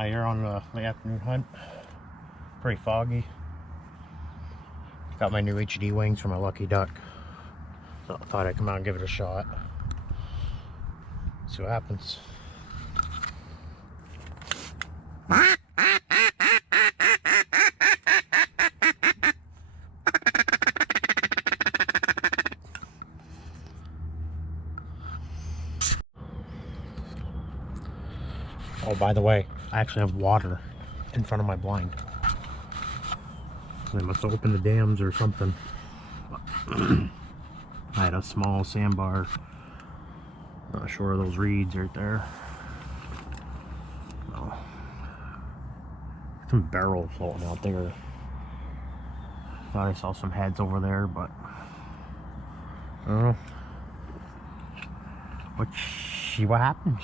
Out here on the late afternoon hunt. Pretty foggy. Got my new HD wings for my lucky duck. So I thought I'd come out and give it a shot. See what happens. Oh, by the way, I actually have water in front of my blind. They must have opened the dams or something. I had a small sandbar. Not sure of those reeds right there. Oh. Some barrels floating out there. Thought I saw some heads over there, but I don't know. Let's see what happens.